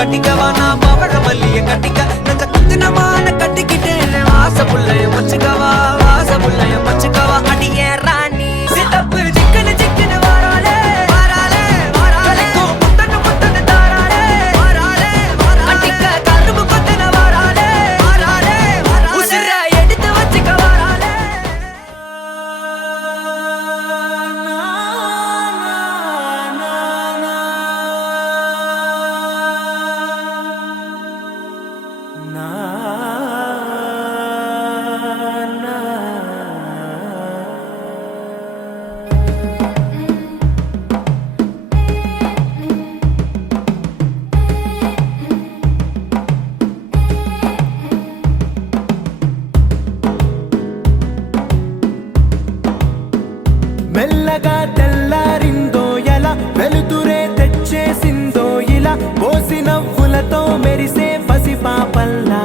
కటికవా నా పవడ మల్లియ కటిక నచ్చ కుత్తిన మాన కటికిటే వాస పుల్లయ మచ్చకవా వాస పుల్లయ మచ్చకవా అడిగే రాణి సిటప్పు చిక్కన చిక్కన వారాలే వారాలే వారాలే ముట్టన ముట్టన తారాలే వారాలే కటిక కరుపు కొత్తన వారాలే వారాలే ఉసిరా ఎడిత వచ్చక వారాలే మెల్లగా తెల్లారిందో ఎలా వెలుతురే తెచ్చేసిందో ఇలా పోసి నవ్వులతో మెరిసే పసిపాపల్లా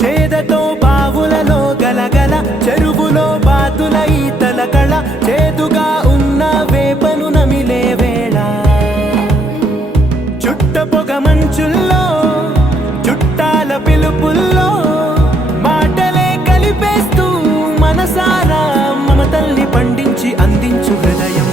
చేదతో బావులలో గలగల చెరువులో బాతుల ఈతల కళ చేదుగా ఉన్న వేపను నమిలే వేళ చుట్ట పొగ మంచుల్లో చుట్టాల పిలుపుల్లో మాటలే కలిపేస్తూ మనసారా మమతల్ని పండించి అందించు హృదయం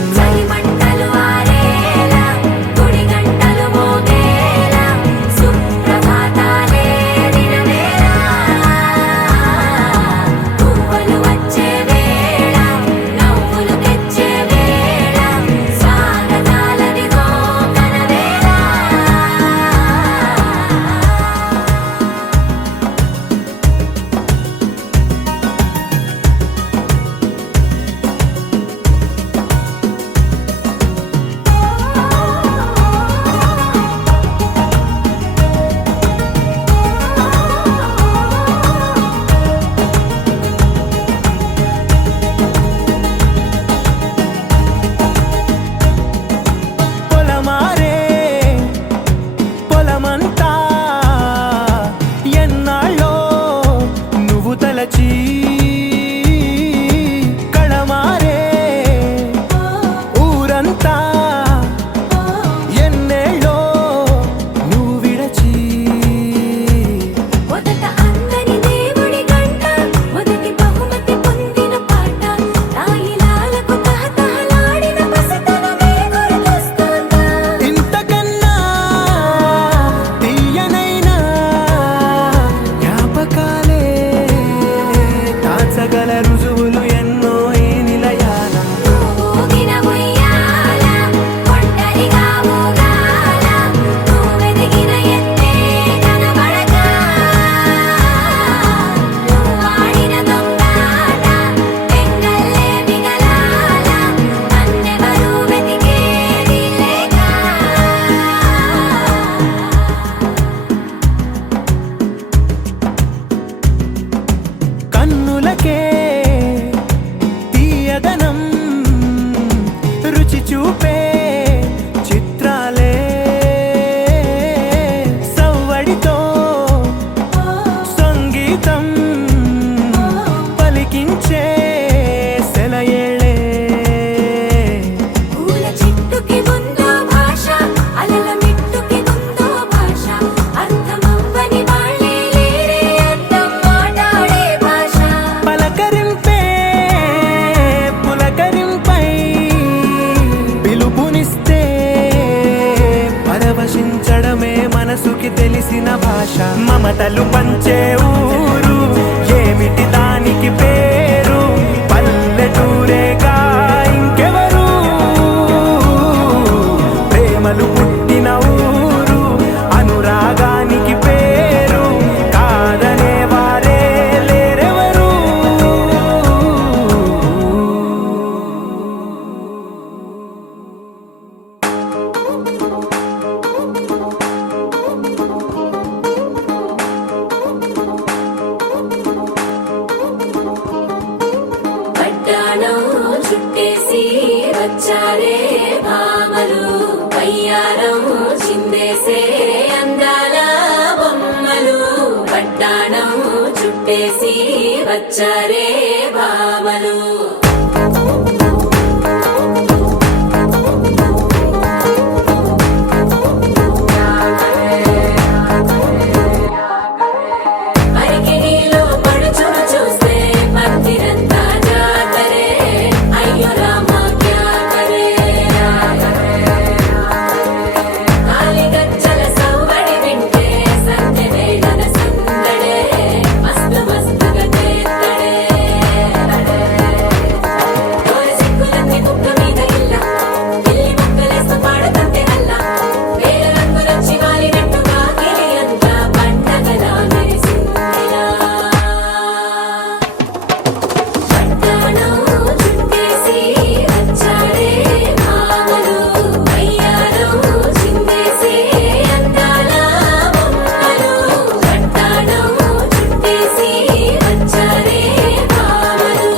కళమారే ఊరంతా ఎన్నేళ్ళో నువ్వు విడచి మొదట అందరి దేవుడి గంట మొదటి బహుమతి పొందిన పాట తాయిలాలకు తహతహలాడిన పసితనమే గుర్తొస్తుందా ఇంతకన్నా తీయనైనా జ్ఞాపకాలే దాచగల రుజువులు ఎన్నో ఈ నిలయాల ఊగిన ఉయ్యాల ఒంటరిగా ఊగాల నువ్వెదిగిన ఎత్తే కనబడక నువ్వాడిన దొంగాట పెంగల్లే మిగలాల నన్నెవరూ వెతికేది లేక కన్నులకే తీయదనం రుచి చూపే చిత్రాలే సవ్వడితో సంగీతం పలికించే సెలయేళే పూల చెట్టుకి ఉందో భాష అలల మిట్టుకి ఉందో భాష అర్థమవ్వని వాళ్ళే లేరే అర్థం మాట్లాడే భాష పలకరింపే పులకరింపై పిలుపునిస్తే పరవశించడమే మనసుకి తెలిసిన భాష మమతలు పంచే ఊరు ఏమిటి దానికి పేరు పల్లెటూరేగా ఇంకెవరు ప్రేమలు పుట్టిన ఊరు అనురాగానికి పేరు కాదనే వారే లేరెవరు పడ్డాణం చుట్టేసి వచ్చారే భామలు పయ్యారం చిందేసే అందాల బొమ్మలు పడ్డాణం చుట్టేసి వచ్చారే భామలు అయ్యో రామా క్యా కరే కాలి గజ్జల సవ్వడి వింటే సందె వేళన సందడే మస్తు మస్తుగా చేత్తడే తోరి సిక్కులన్నీ కుక్క మీద ఇల్ల పిల్లి ముక్కలేస్తూ పాడుతంటే అల్ల వేల రంగులొచ్చి వాలినట్టుగా గిలి అంతా పండగలా మెరిసిందిలా పట్టాణం చుట్టేసి వచ్చాడే భామలు వయ్యారం చిందేసే అందాల బొమ్మలు పట్టాణం చుట్టేసి వచ్చారే భామలు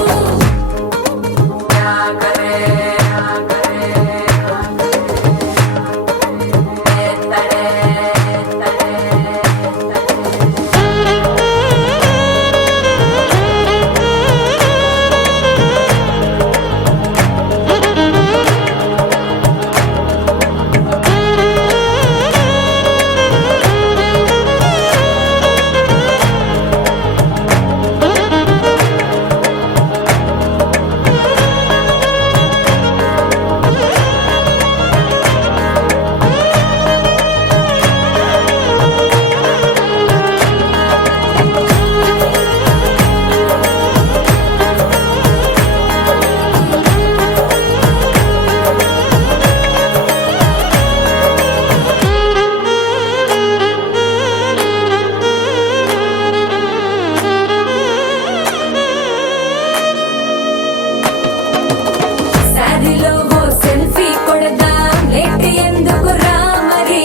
శారీలో ఓ సెల్ఫీ కొడదాం లేట్ ఎందుకు రా మరి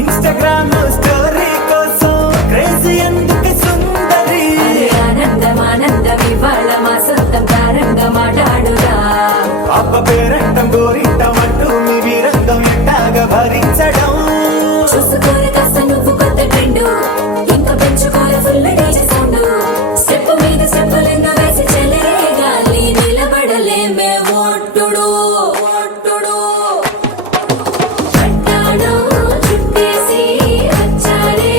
ఇన్స్టాగ్రామ్ స్టోరీ కోసం క్రేజీ ఎందుకు సుందరి అరే ఆనందం ఆనందం ఇవాళ మా సొంతం కారంగా మాట్లాడురా అప్ప పేరంటం గోరింటం అంటూ మీ వీరంగం ఎట్టాగా భరించడం చూసుకోని కాస్త నువ్వు కొత్త ట్రెండ్ ఇంకా పెంచుకోలే ఫుల్ డీజే సౌండ్ స్టెప్ మీద స్టెప్పులెన్నో వేసి చెల్లరే గాలి నిలబడలేమే ఒట్టుడు ఒట్టుడు పట్టాణం చుట్టేసి వచ్చారే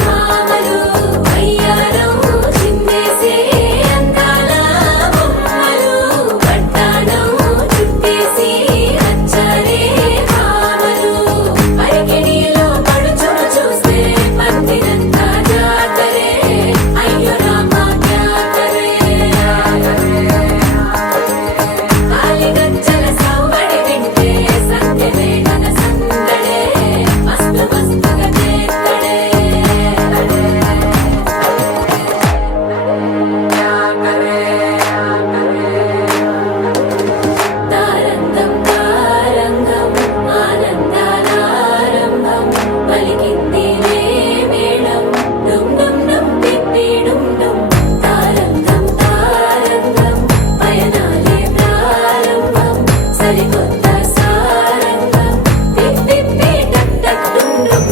భామలు వయ్యారం చిందేసే అందాల బొమ్మలు పట్టాణం చుట్టేసి వచ్చారే భామలు పరికిణీలో పడుచును చూస్తే పందిరంతా జాతరే అయ్యో రామా క్యా కరే కాలి గజ్జల సవ్వడి వింటే సంధ్య వేళన సందడే మస్తు మస్తుగా చేత్తడే తారంగం తారంగం ఆనందానారంభం పలికింది మేళం డుమ్ డుమ్ డుమ్ తిప్పి డుమ్ డుమ్ తారంగం తారంగం పయనాలే ప్రారంభం సరికొత్త సారంగం తిప్పి టక్ టక్ డుమ్ డుమ్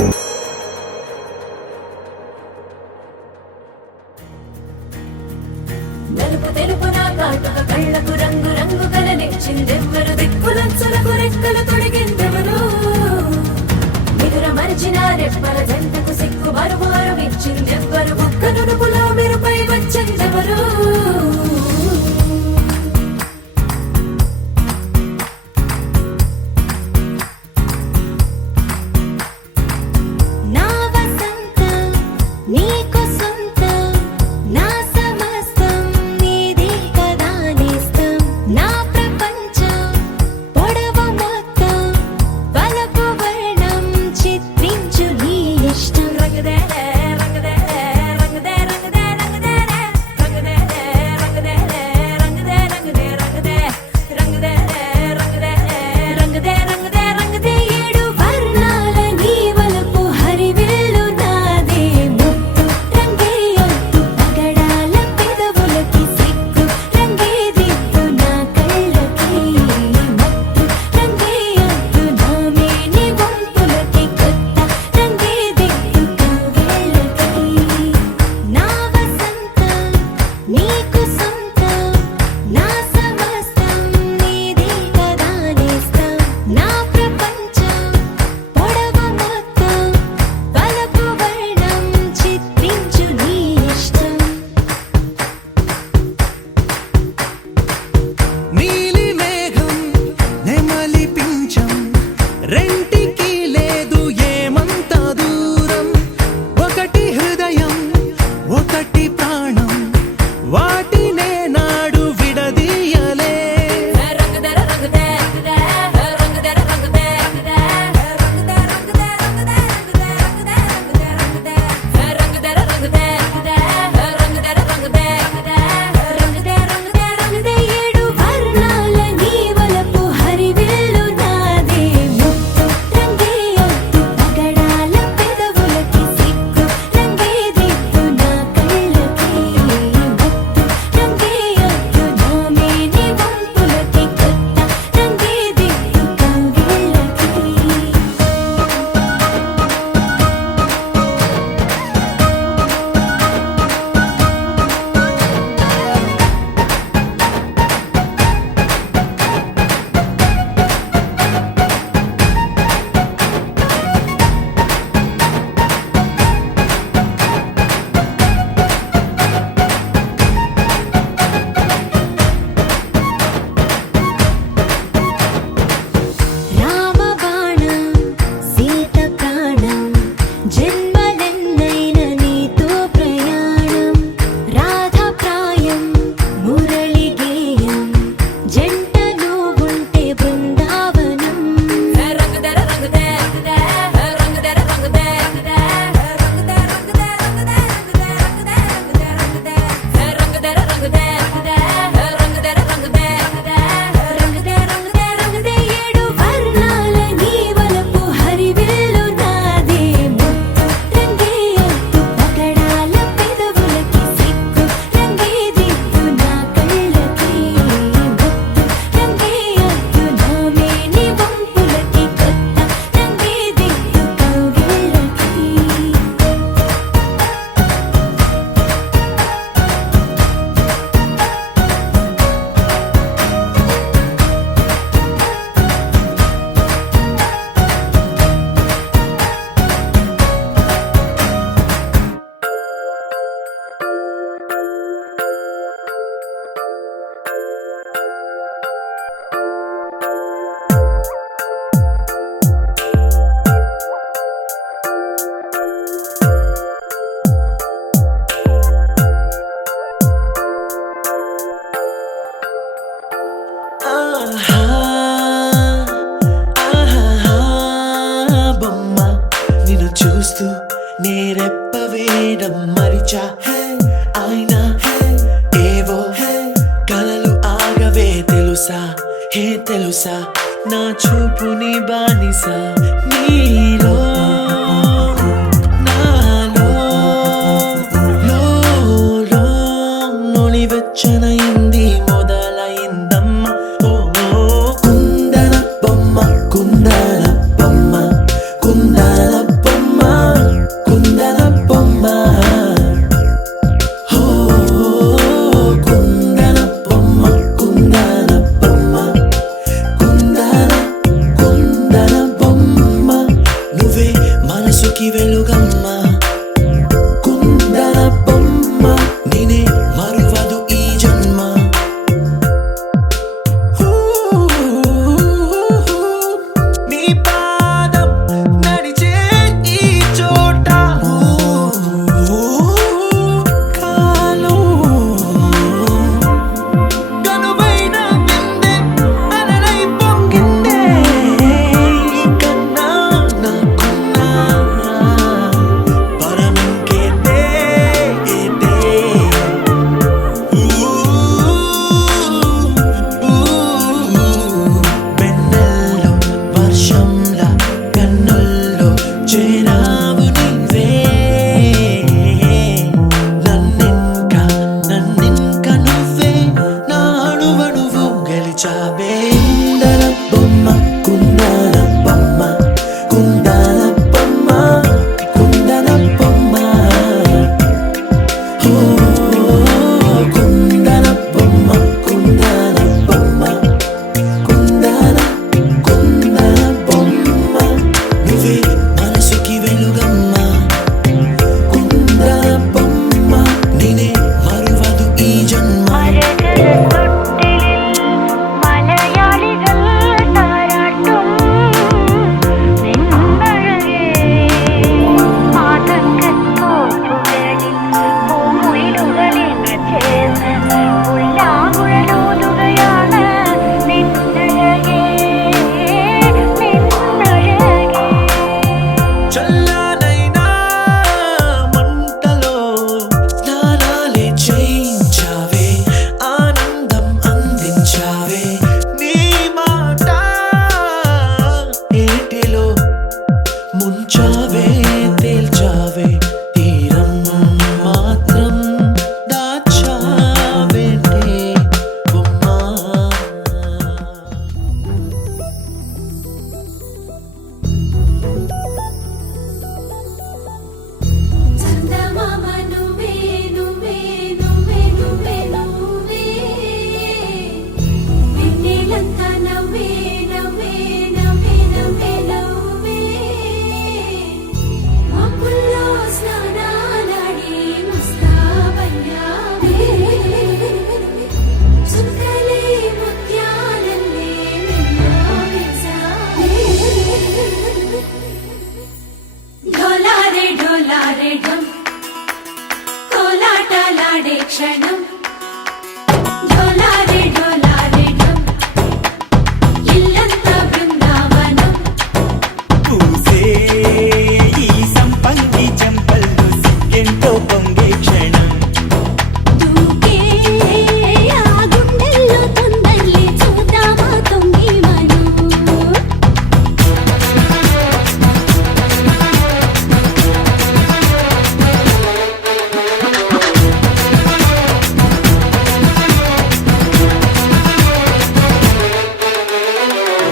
నలుపు తెలుపున కాటుక కళ్ళకు రంగు రంగు కలనిచ్చిందెవ్వరు దిక్కులంచులకు రెక్కలు తొడిగిందెవరు నిదుర మరిచిన రెప్పల జంటకు సిక్కు మరుమారు ఇచ్చిందెవ్వరు ఒక్క నునుపులో మెరుపై వచ్చిందెవరు నా వసంతం నీకు సొంతం నా సమస్తం నీదే కదా నేస్తం నా ప్రపంచం పిలిచా అయినా ఏవో కలలు ఆగవే తెలుసా తెలుసా నా చూపుని బానిస నీలో నాలో లో నొలివెచ్చనైంది మొదలైందమ్మ ఓ కుందన బొమ్మ కుందన బొమ్మ కుందన బొమ్మ కుందన బొమ్మ ఓ కుందన బొమ్మ కుందన బొమ్మ కుందన బొమ్మ నువ్వే మనసుకి వెలుగమ్మ కుందన బొమ్మ నేనే మరువదు ఈ జన్మ నీ పాదం నడిచే ఈ చోట కాలం కనువైన విందే అలలై పొంగిందే కన్నా నాకున్నా పరమింకేదే వెన్నెల్లో వర్షంలా కన్నుల్లో చేరావు నీవే నన్నింక నువ్వే నా అణువణువు గెలిచావే కుందన బొమ్మ కుందన బొమ్మ కుందన బొమ్మ కుందన బొమ్మ ఓ కుందన బొమ్మ కుందన బొమ్మ కుందన బొమ్మ నువ్వే మనసుకి వెలుగమ్మ కుందన బొమ్మ నేనే మరువదు ఈ జన్మ മലയാളികൾ താരാട്ടും നിന്നഴകേ ആതങ്കത്തോപ്പുകളിൽ പൂമുയിലുകളിൽ ചേർന്ന് ഉല്ലാകുഴലൂതുകയാണ് നിന്നഴകേ നിന്നഴകേ చల్లనైనా మంటలో స్నానాలే చేయించావే ఆనందం అందించావే నీ మాట ఏటిలో ముంచావే తేల్చావే తీరం మాత్రం దాచావేంటే బొమ్మా చందమామ నువ్వే నువ్వే నువ్వే నువ్వే నువ్వే వెన్నెలంతా నవ్వే నవ్వే నవ్వే నవ్వే నవ్వే మబ్బుల్లో స్నానాలాడి ముస్తాబయ్యావే చుక్కలే ముత్యాలల్లే నిన్నో వేసావే ढोलारे ढोलारे ढम కోలాటలాడే క్షణం ढोलारे ढोलारे ढम ఇల్లంతా బృందావనం పూసే ఈ సంపంగి చెంపల్లో సిగ్గెంతో పొంగే క్షణం దూకే ఆ గుండెల్లో తొందరలే చూద్దామా తొంగి మనం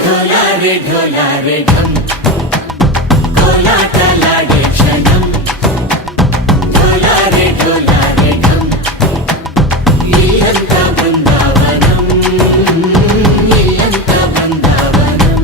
ढोलारे ढोलारे ढम కోలాటలాడే క్షణం ढोलारे ढोलारे ढम ఇల్లంతా బృందావనం ఇల్లంతా బృందావనం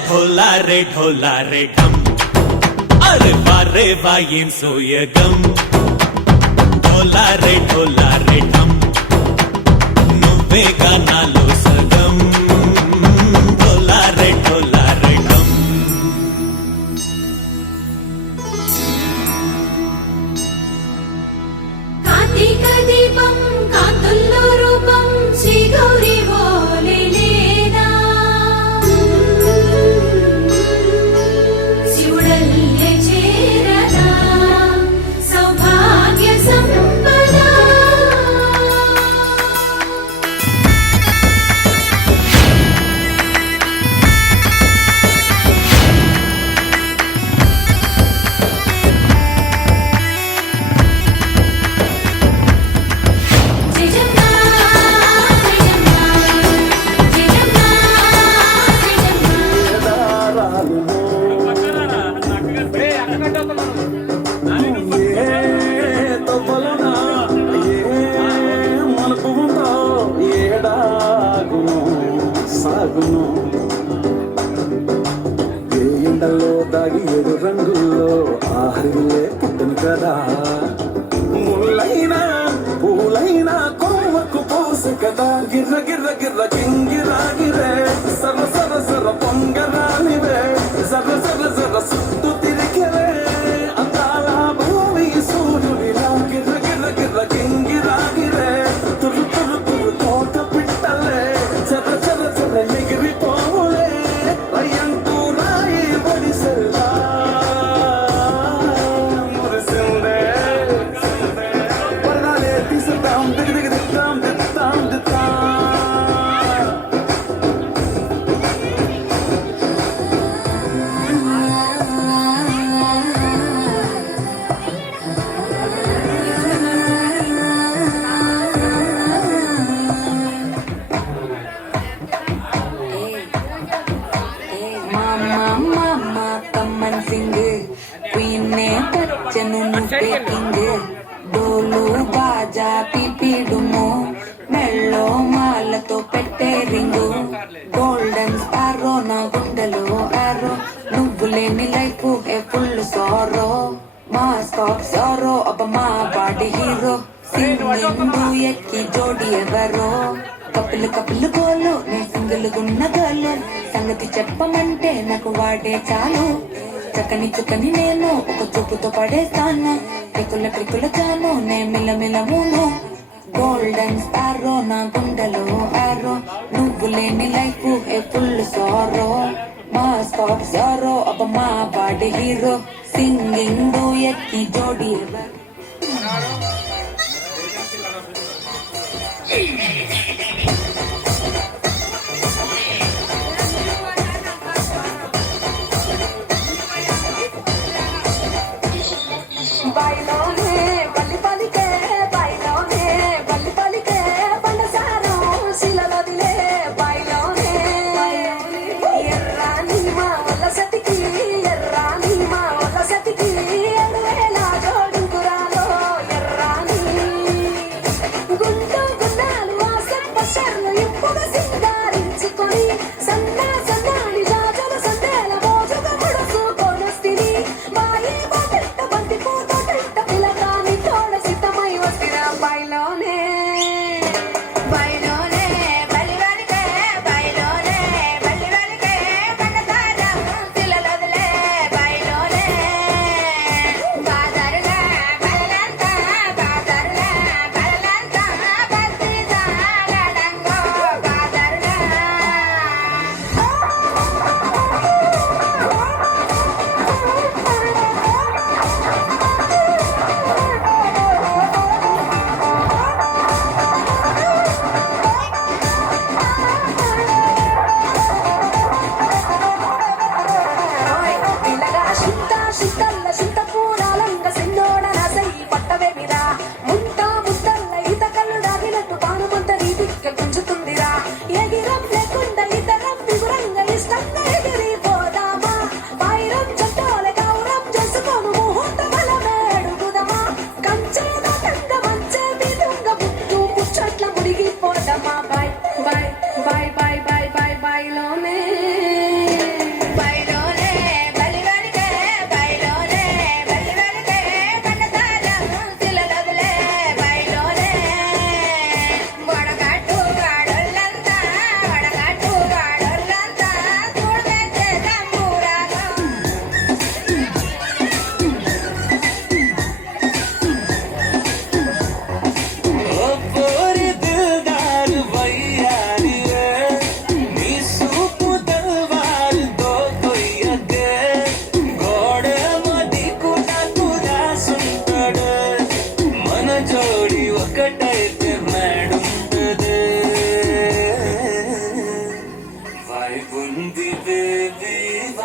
ढोला रे ढम अरे वारे वायें सोयगम ढोला रे ढम నువ్వేగా నాలో సగం ढोला रे ढम కార్తీక దీపం కాంతుల్లో రూపం శ్రీ గౌరీ ఓలేనా శివుడల్లే చేరదా సౌభాగ్య సంపద సాగును ఏ ఎండల్లో దాగి ఏడు రంగుల్లో ఆహరిలే పుట్టను కదా ముళ్ళైనా పూలైనా కొమ్మకు పోసు కదా గిర్ర గిర్ర గిర్ర గింగిరాగిరే సర సర సర పొంగరానివే సర సర సర సుట్టు తిరిగిరే అందాల భూమి సూర్యుడిలా గిర్ర గిర్ర గిర్ర గింగిరాగిరే తురు తురు తురు తోట పిట్టలే చర చర చర ఎగిరిపోలే రయ్యంటూ రాయి బడిసెల్లా మురిసిందే పరనాలే తీసుదాం దిగి దిగి దిద్దాం దిద్దాం దిద్దాం మామా కమ్మన్ సింగ్ క్వీన్నే టచ్చను నువ్వే కింగ్ డోలు బాజా పిపిడుము మెళ్ళో మాలతో పెట్టే రింగు గోల్డెన్ స్పారో నా గుండెలో ఆరో నువ్వు లేని లైఫ్ ఏ ఫుల్ సారో మా స్టాప్ సారో అబ్బ మా బాడీ హీరో సింగింగ్ ఎక్కి జోడి ఎవరో కపిల్ కపిల్ గోలు నే సింగిల్ గున్న గోలు సంగతి చెప్పమంటే నాకు వాడే చాలు చక్కని చుక్కని నేను ఒక చూపుతో పడేస్తాను ట్రికుల ట్రికుల చాను నే మిలమిల మూను గోల్డెన్ స్పారో నా గుండెలో ఆరో నువ్వు లేని లైఫ్ ఏ ఫుల్ సారో మా స్టాప్ సారో అబ్బ మా బాడీ హీరో సింగింగ్ ఎక్కి జోడి బయలోనే బల్లి పలికే బయలోనే బల్లి పలికే పల్లసారం శిలలదిలే బయలోనే ఎర్రాని మా వల్ల సతికి ఎర్రాని మా వల్ల సతికి ఎరువేలా జోడుకురాలో ఎర్రాని గుండు గున్నాలు ఆసప్ప శర్లు ఇప్పుగా సింగారించుకొని సన్నా సన్నాని జాజుల సందేల మోజుగా ముడుసు కొనస్తిని బాయి బాటెట్ట బంతి పూతోటెట్ట పిలగాని తోడ సిద్ధమై వస్తిరా బయలోనే బయలోనే బల్లి వలికే బయలోనే బల్లి వలికే పన్నసారం శిలలదిలే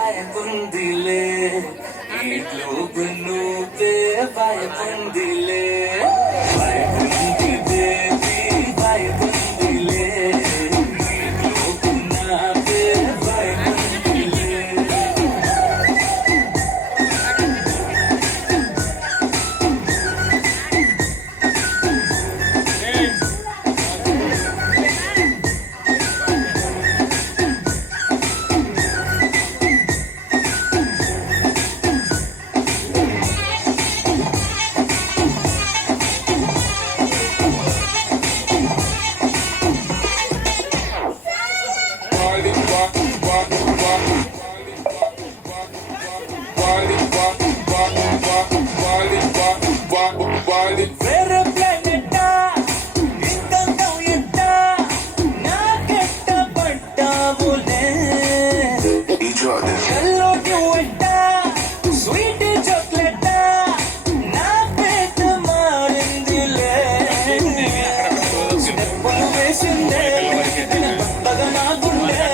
వాయకుందిలే ఇంట్లో నువ్వే వాయకుందిలే వాయకుంది బేబీ వాయకుందిలే ఇంట్లో నావే వాయకుందిలే వేరే ప్లానెట్ ఇంకంగా ఎంత నాకెట్ట పట్టావులే హలో డ్యూయెట్ స్వీట్ చాక్లెట్ నా పేట మారిందిలే డబ్బులు వేసిందే కొత్తగా నా గుండె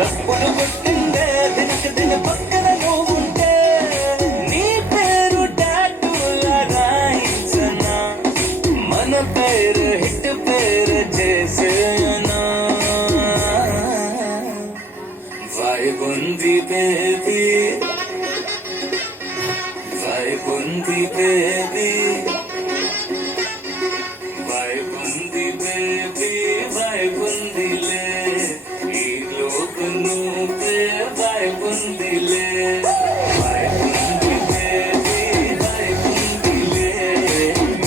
డబ్బులు కొట్టిందే దినకు దిన పక్కన నువ్వుంటే నీ పేరు టాటూలా రాయించనా మన పేరు హిట్ పేరు చేసేనా వైబుంది బేబీ వైబుంది బేబీ వైబుంది బేబీ వైబుందిలే ఈ లోపు నువ్వే వైబుందిలే వైబుంది బేబీ వైబుందిలే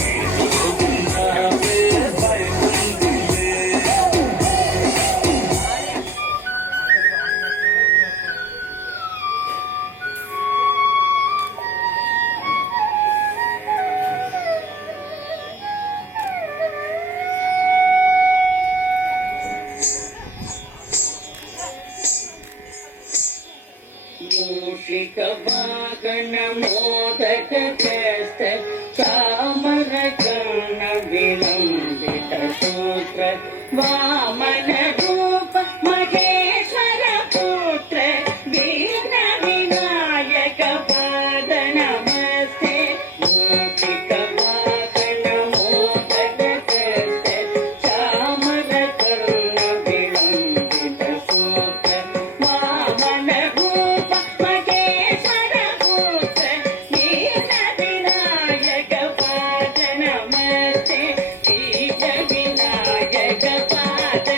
ఈ లోపు నావే వైబుందిలే మూషిక వాగన మోదక చేస్త చామర కర్ణ విలంబిత సూత్ర వామన రూప మహేశ్వర పుత్ర వీర వినాయక పాద నమస్తే మూషిక వాగన మోదక చేస్త చామర కర్ణ విలంబిత సూత్ర వామన రూప మహేశ్వర పుత్ర వీర వినాయక పాద నమస్తే వీర వినాయక పాద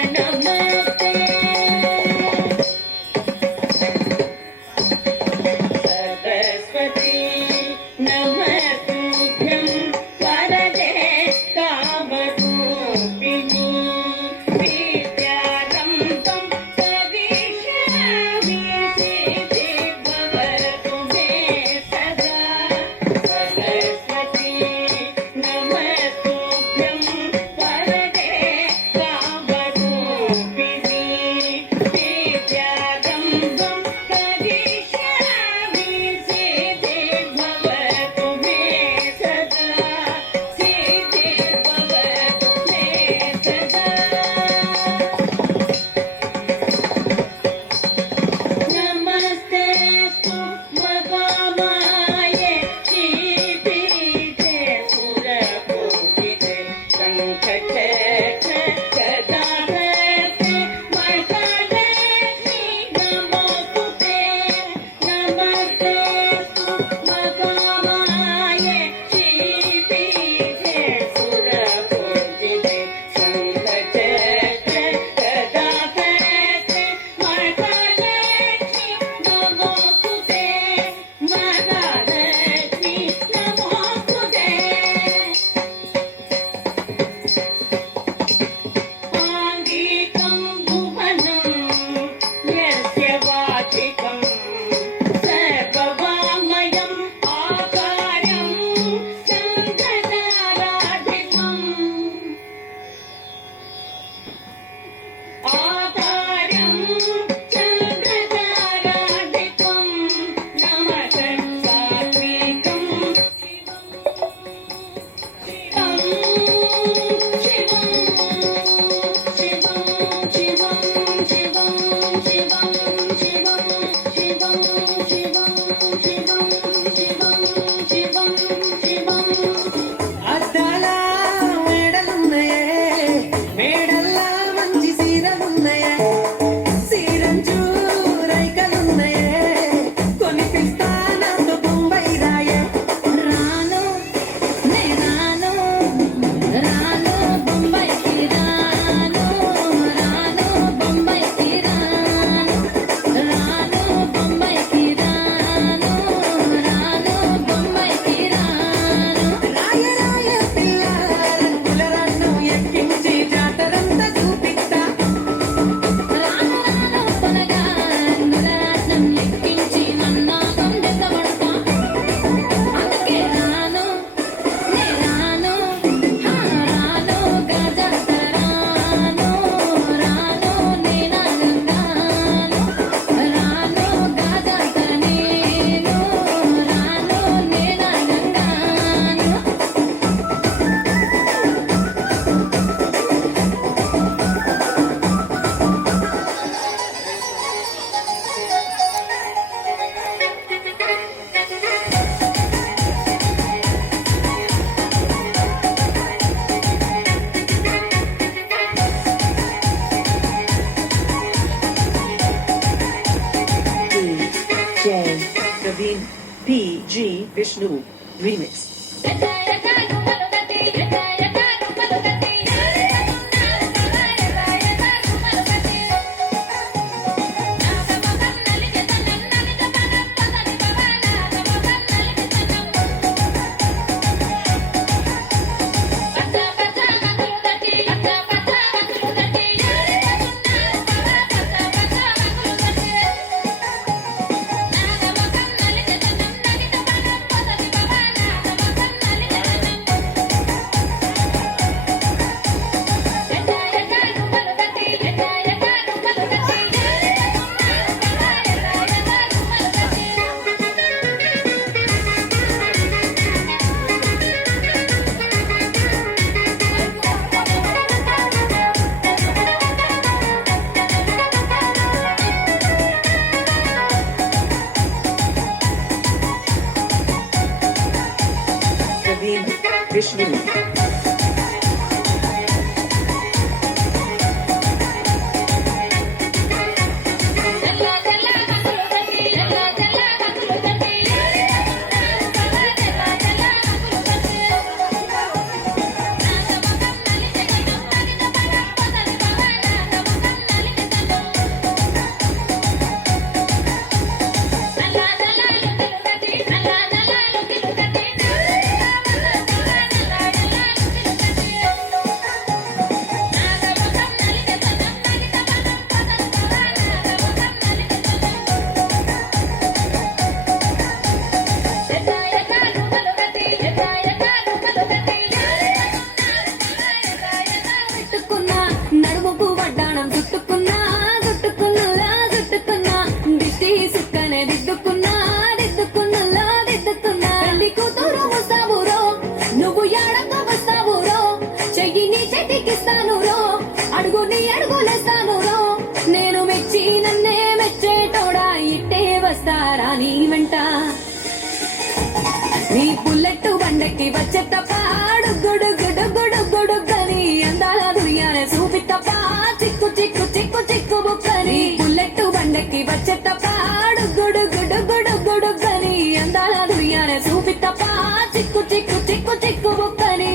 Praveen P.G. Vishnu Remix. Praveen Vishnu. చుట్టుకున్నా నడుముకు వడ్డాణం చుట్టుకున్నా చుట్టుకున్నలా చుట్టుకున్నా దిష్టి సుక్కనే దిద్దుకున్నా దిద్దుకున్నలా దిద్దుకున్నా పెళ్లి కూతురు వస్తావురో నువ్వు యాడంగా వస్తావురో చెయ్యి నీ చేతికిస్తాను రో అడుగు నీ అడుగులేస్తాను రో నేను మెచ్చి నన్నే మెచ్చేటోడా ఇట్టే వస్తారా నీ వెంట నీ బుల్లెట్ బండకి వచ్చే తప్ప గుడు గుడు గుడు గుడు గని అందాల దునియానే చూపి తప్ప చిక్కు చిక్కు చిక్కు చిక్కు బుక్కని బుల్లెట్ బండకి వచ్చే తప్ప గుడు గుడు గుడు గుడు గని అందాల దునియానే చూపి తప్ప చిక్కు చిక్కు చిక్కు చిక్కు బుక్కని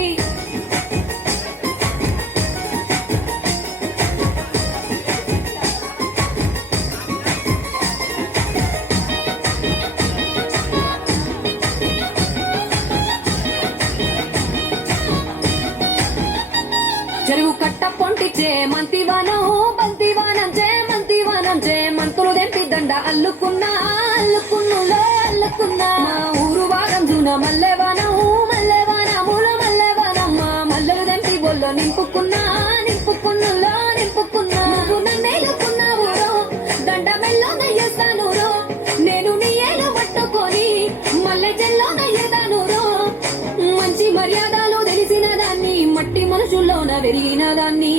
చెరువు కట్ట పొంటిచే మంతివానం బంతివానం చే మంతులు దెంపి దండ అల్లుకున్నా అల్లుకున్నులో అల్లుకున్నా మా ఊరు వారం జూన మల్లెవానముల మల్లెవానం మా మల్లెలు దెంపి బొల్లో నింపుకున్నా నింపుకున్నులో నింపుకున్నా నువ్వు నన్నేలుకున్నావు రో దండ మెల్లో నయ్యేస్తాను రో నేను నీ ఏలు పట్టుకొని మల్లె జల్లో నయ్యేదాను రో మంచి మర్యాదలు తెలిసిన దాన్ని మట్టి మనుషుల్లోన వెరిగిన దాన్ని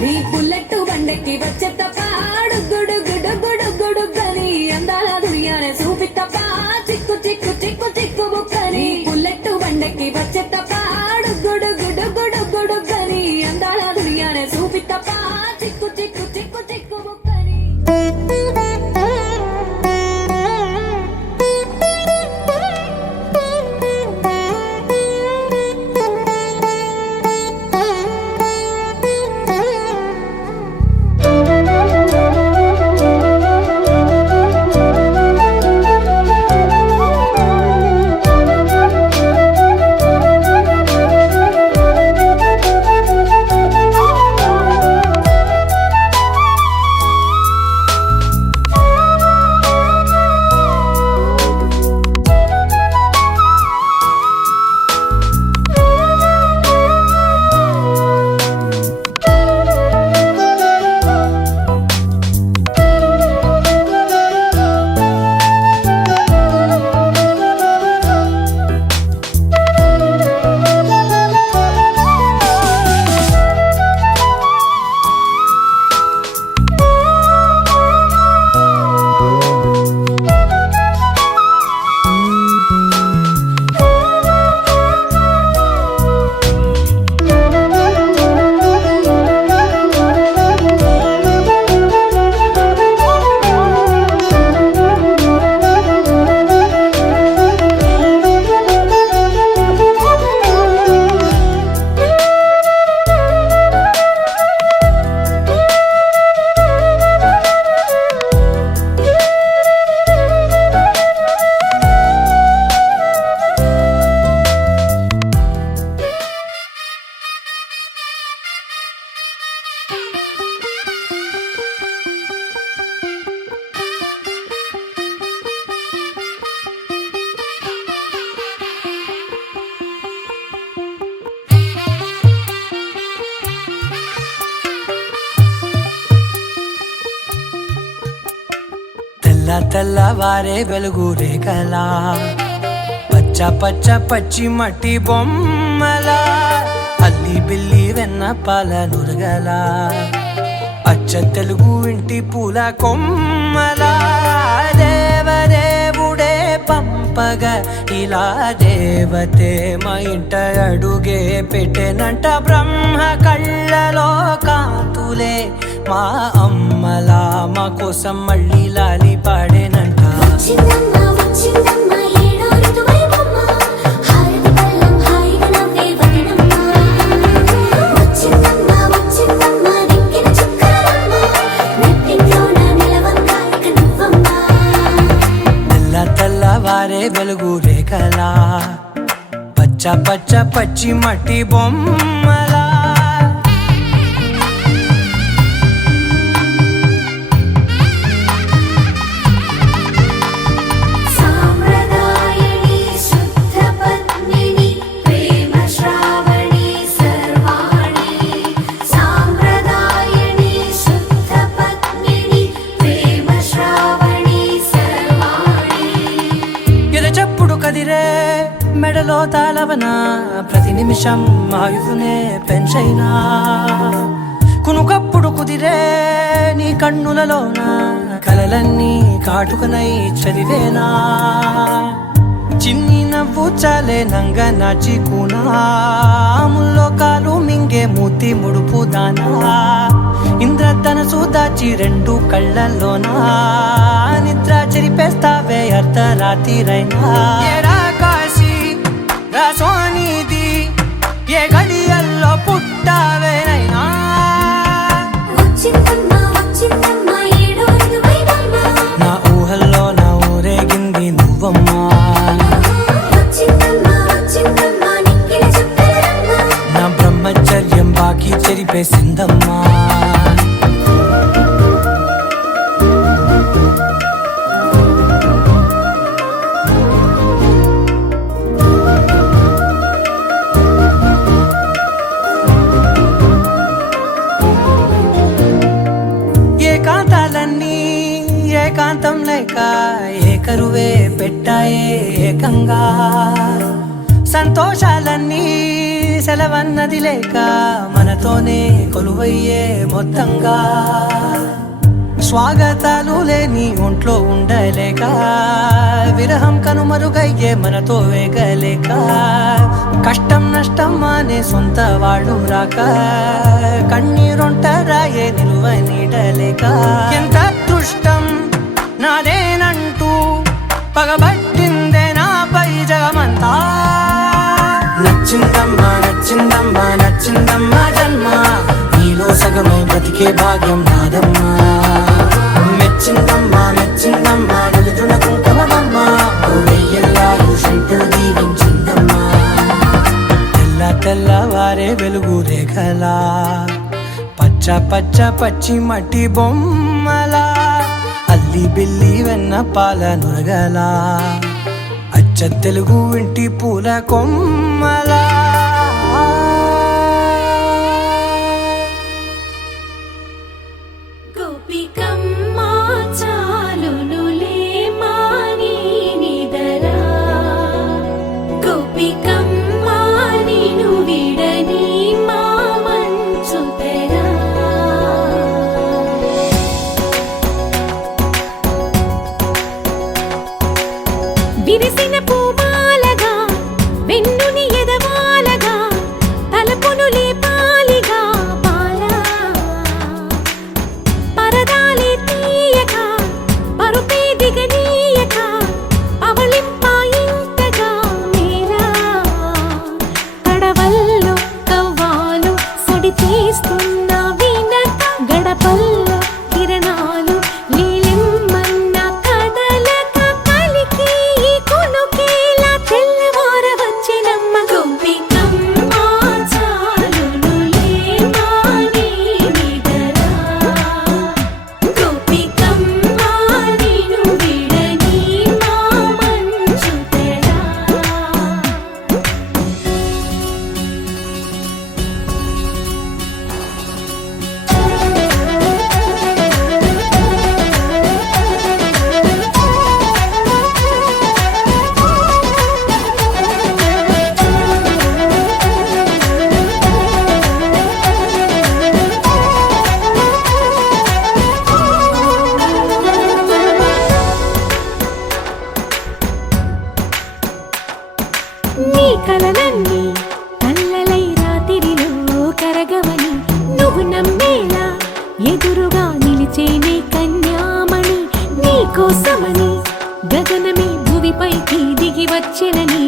నీ బుల్లెట్ బండెక్కి వచ్చే తప్ప గుడు గుడు గుడు గుడు గని అందాల దునియానే చూపి తప్ప చిక్కు చిక్కు చిక్కు చిక్కు బుక్కని బుల్లెట్ బండెక్కి వచ్చే తప్ప గుడు గుడు గుడు గుడు గని అందాల దునియానే చూపి తప్ప చిక్కు చిక్కు చిక్కు చిక్కు బుక్కని తెల్ల తెల్లవారే వెలుగు రేఖలా పచ్చ పచ్చ పచ్చి మట్టి బొమ్మలా అల్లి బిల్లి వెన్న పాల నురగలా అచ్చ తెలుగు ఇంటి పూల కొమ్మలా దేవదేవుడే పంపగా ఇలా దేవతే మా ఇంట అడుగే పెట్టెనంట బ్రహ్మ కళ్ళలో కాంతులే మా అమ్మలా మా కోసం మళ్ళీ లాలి పాడేనంట వచ్చిందమ్మ వచ్చిందమ్మ ఏడో ఋతువైవమ్మ హారతి పళ్ళం హాయిగా నవ్వే వదినమ్మ వచ్చిందమ్మ వచ్చిందమ్మ దిక్కిన చుక్కలమ్మ నెట్టింట్లోన నిలవంగా ఇక నువ్వమ్మ తెల్ల తెల్లవారే వెలుగు రేఖలా పచ్చ పచ్చ పచ్చి మట్టి బొమ్మలా సాంప్రదాయని శుద్ధ పద్మిని ప్రేమ శ్రావణి సర్వాణి సాంప్రదాయని శుద్ధ పద్మిని ప్రేమ శ్రావణి సర్వాణి ఎరచప్పుడు కదిరే మెడలో తాళవన ప్రతి నిమిషం ఆయువునే పెంచైనా కునుకప్పుడు కుదిరే నీ కన్నులలోన కలలన్నీ కాటుకనై చదివేనా చిన్ని నవ్వు చాలే నంగ నాచి కూనాముల్లో కాలు మింగే మూతి ముడుపు దానా ఇంద్రధనసు దాచి రెండు కళ్ళల్లోనా నిద్ర చెరిపేస్తావే అర్ధరాత్రిరైనా ఏరా కాశీ రా సోనిది ఏ గడియల్లో పుట్టావేనైనా వచ్చిందమ్మ వచ్చిందమ్మ ఏడో ఋతువైవమ్మ నా ఊహల్లో నా ఊరేగింది నువ్వమ్మా వచ్చిందమ్మ వచ్చిందమ్మ నిక్కిన చుక్కలమ్మ నా బ్రహ్మచర్యం బాకీ చెరిపేసిందమ్మా ఏకాంతాలన్నీ ఏకాంతం లేక ఏకరువే పెట్టాయే ఏకంగా సంతోషాలన్నీ సెలవన్నది లేక మనతోనే కొలువయ్యే మొత్తంగా స్వాగతాలు లేని ఒంట్లో ఉండలేక విరహం కనుమరుగయ్యే మనతో వేగలేక కష్టం నష్టం అనే సొంత వాడు రాక కన్నీరొంటరాయే నిలువ నీడలేక ఎంత అదృష్టం నాదేనంటూ పగబట్టిందే నాపై జగమంతా నచ్చిందమ్మా నచ్చిందమ్మా నచ్చిందమ్మా జన్మ నీలో సగమై బ్రతికే భాగ్యం నాదమ్మా మెచ్చిందమ్మా మెచ్చిందమ్మా నిలుచున కుంకుమమ్మా వెయ్యల్లాలు శంకరు దీవించిందమ్మా తెల్ల తెల్లవారే వెలుగు రేఖలా పచ్చ పచ్చ పచ్చి మట్టి బొమ్మలా అల్లి బిల్లి వెన్న పాల నురగలా అచ్చ తెలుగు ఇంటి పూల కొమ్మలా గోపికమ్మ చాలునులే మాని నిదరా గోపికమ్మ నిను విడని మా మంచు తెరా విరిసిన పూమాలగా వెన్నుని ఎదవ కోసమని గగనమే భువిపైకి దిగి వచ్చినని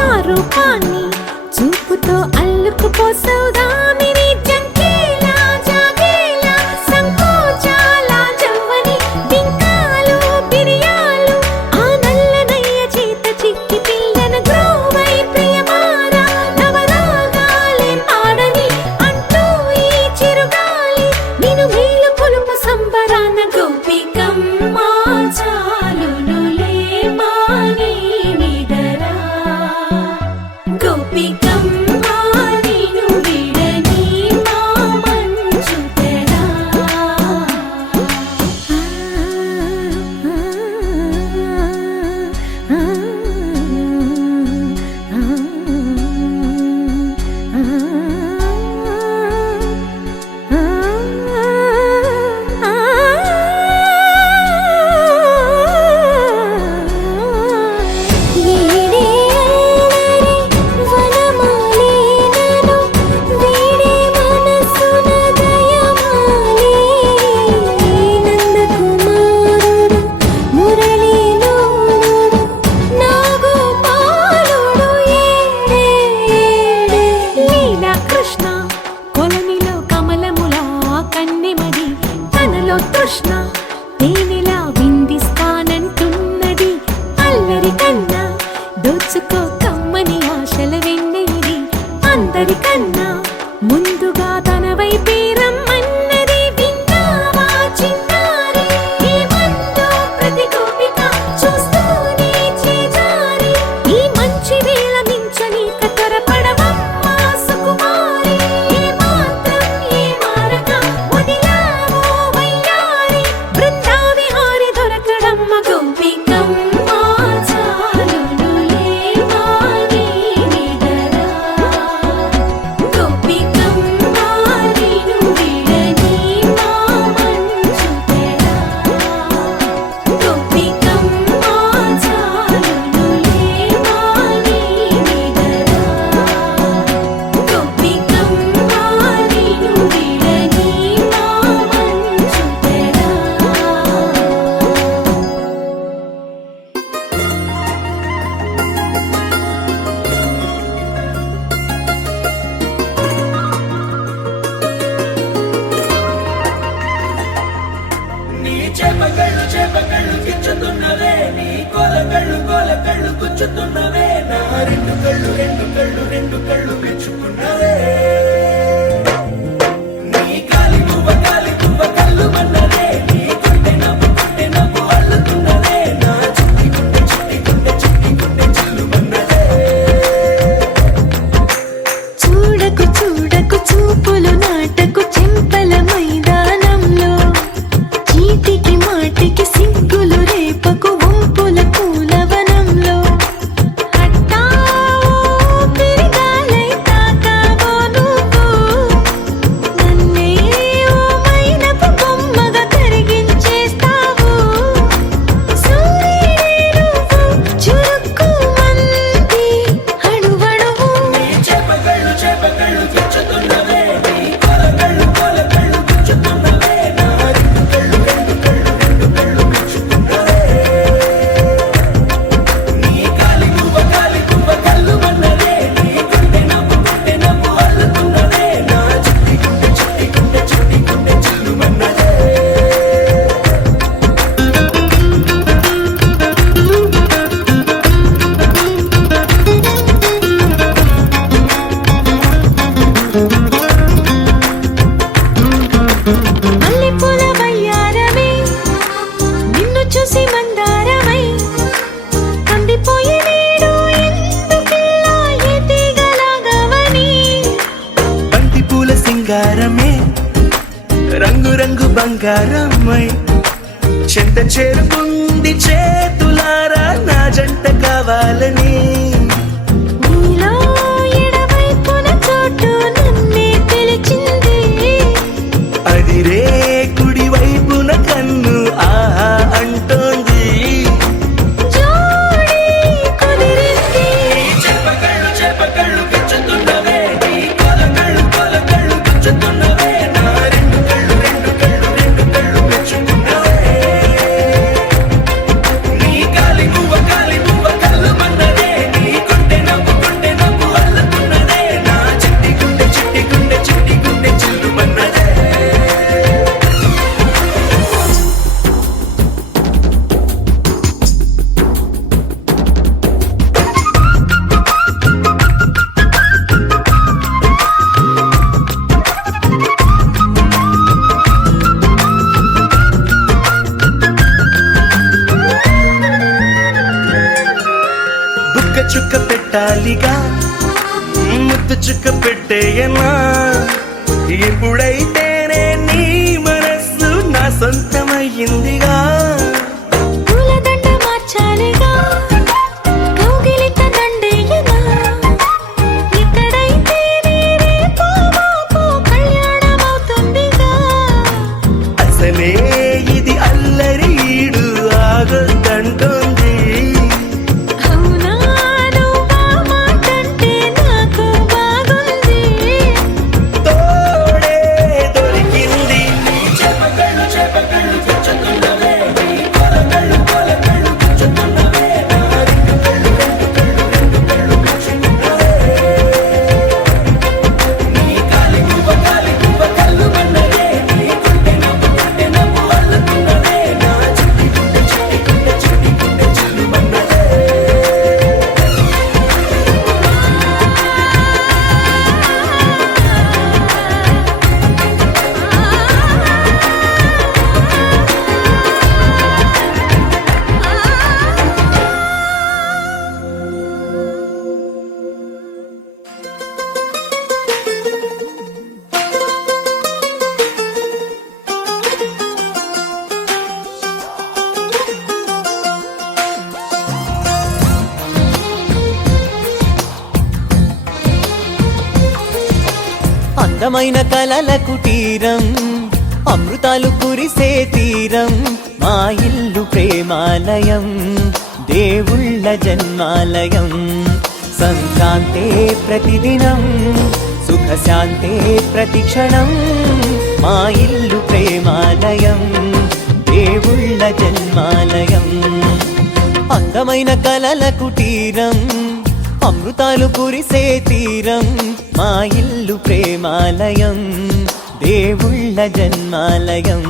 ఆ రూపాన్ని చూపుతో అల్లుకుపోసౌదామిని జంకేలా జాగేలా సంకోచాల జవ్వని బింకాలు బిరియాలు ఆ నల్లనయ్య చేత చిక్కి పిల్లన గ్రోవై ప్రియమారా నవరాగాలే పాడని అంటూ ఈ చిరుగాలి నిన్ను మేలు కొలుపు సంబరాన గోపికమ్మ చాలునులే మాని నిదరా గోపికమ్మ నిన్ను విడని మా మంచు తెరా కృష్ణ కొలనిలో కమలములా కన్నెమది తనలో తృష్ణ తేనెలా విందిస్తానంటున్నది అల్లరి కన్నా దోచుకో కమ్మని ఆశల వెన్నెయిది అందరికన్నా ముందుగా తన వైపే రమ్మన్నది విన్నావా చిన్నారి ఏమందో ప్రతి గోపిక చూస్తూనే చేజారి ఈ మంచి వేళ మించని కతరపడవమ్మా సుకుమారి ఏ మాత్రం ఏ మారక వదిలావో వయ్యారి బృందావిహారి దొరకడమ్మ గోపికమ్మ చాలునులే మాని నిదరా గోపికమ్మ నిన్ను విడని మా మంచు తెరా గోపికమ్మ చాలునులే మాని నిదరా గోపికమ్మ నిన్ను విడని మా మంచు తెరా నీ చేపకళ్ళు గిచ్చుతున్నవే నీ కోలకళ్ళు గుచ్చుతున్నవే నా రెండు కళ్ళు మెచ్చుకున్నవే నీ కాలి పువ్వ కళ్ళు మన్నదే నీ గుండె నవ్వు అల్లుతున్నదే నా చిట్టి గుండె చిల్లు మన్నదే చూడకు చూడకు చూపులు నాటకు చెంపల మైదానంలో చీటికి మాటికి సిగ్గులు రేపకు వంపుల పూలవనంలో హట్టావో పెరిగాలై తాకావో నువ్వు నన్నే ఓ మైనపు బొమ్మగా కరిగించేస్తావు సూర్యుడే నువ్వు చురుక్కు మంది అణువణువు చేపకళ్ళు గిచ్చుతున్నవే నీ కోలకళ్ళు గుచ్చుతున్నవే నా రెండు కళ్ళు మెచ్చుకున్నవే నీ కాలి పువ్వ కళ్ళు మన్నదే నీ గుండె నవ్వు అల్లుతున్నదే నా చిట్టి గుండె చిల్లు మన్నదే మల్లెపూల వయ్యారమే నిన్ను చూసి మందారమై కందిపోయి నేడు ఎందుకిల్లా ఏ తీగలాగవని బంతి పూల సింగారమే రంగు బంగారమై చెంత చేరుకుంది చేతులారా నా జంట కావాలని నీలో ఎడవైపున చోటు నన్నే పిలిచింది అదిరే కుడి వైపున కన్ను ఆహా అంటోంది జోడి కుదిరింది చేపకళ్ళు గిచ్చుతున్నవే నీ కోలకళ్ళు గుచ్చుతున్నవే నా రెండు కళ్ళు మెచ్చుకున్నవే పెట్టాలిగా ముద్దు చుక్క పెట్టేయనా ఎప్పుడైతేనే నీ మనస్సు నా సొంతమయ్యిందిగా పూలదండ మార్చాలిగా కౌగిలిత దండేయనా ఎక్కడైతే రేపో మాపో కళ్యాణమవుతుందిగా అసలే ఇది అల్లరి ఈడు ఆగొద్దంటోంది అవునా నువ్వా మాటంటే నాకు బాగుంది తోడే దొరికింది చెప్పకళ్ళు చెప్పకళ్ళు తెచ్చుకున్నవే కొలకళ్ళు కొలకళ్ళు తెచ్చుకున్నవే నీ కాలి గువ్వ కళ్ళు మన్నదే నీ గుండె నవ్వు అల్లుకున్నదే నా చిట్టి గుండె చిల్లు మన్నదే అందమైన కలల కుటీరం అమృతాలు కురిసే తీరం మా ఇల్లు ప్రేమాలయం దేవుళ్ళ జన్మాలయం సంక్రాంతే ప్రతిదినం సుఖశాంతే ప్రతిక్షణం మా ఇల్లు ప్రేమాలయం దేవుళ్ళ జన్మాలయం అందమైన కలల కుటీరం అమృతాలు కురిసే తీరం మా ఇల్లు ప్రేమాలయం దేవుళ్ళ జన్మాలయం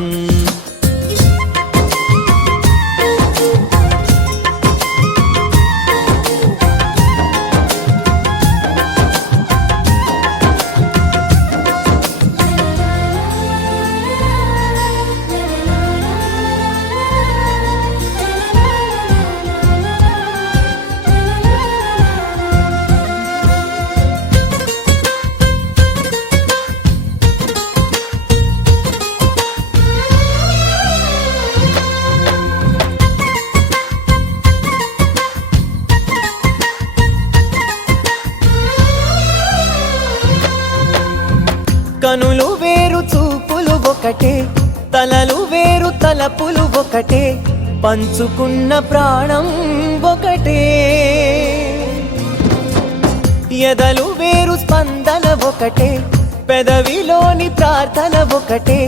కనులు వేరు చూపులు ఒకటే తలలు వేరు తలపులు ఒకటే పంచుకున్న ప్రాణం ఒకటే ఎదలు వేరు స్పందన ఒకటే పెదవిలోని ప్రార్థన ఒకటే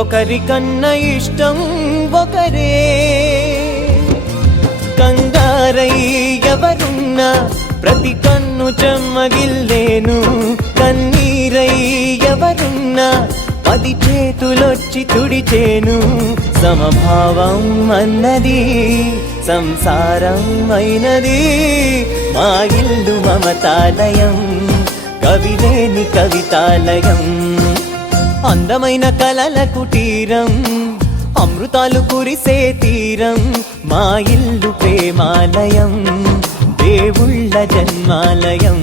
ఒకరికన్నా ఇష్టం ఒకరే కంగారై ఎవరున్నా ప్రతి కన్ను చెమ్మగిల్లేను కన్నీరై ఎవరున్నా 10 చేతులొచ్చి తుడిచేను సమభావం అన్నది సంసారం అయినది మా ఇల్లు మమతాలయం కవిలేని కవితాలయం అందమైన కలల కుటీరం అమృతాలు కురిసే తీరం మా ఇల్లు ప్రేమాలయం దేవుళ్ళ జన్మాలయం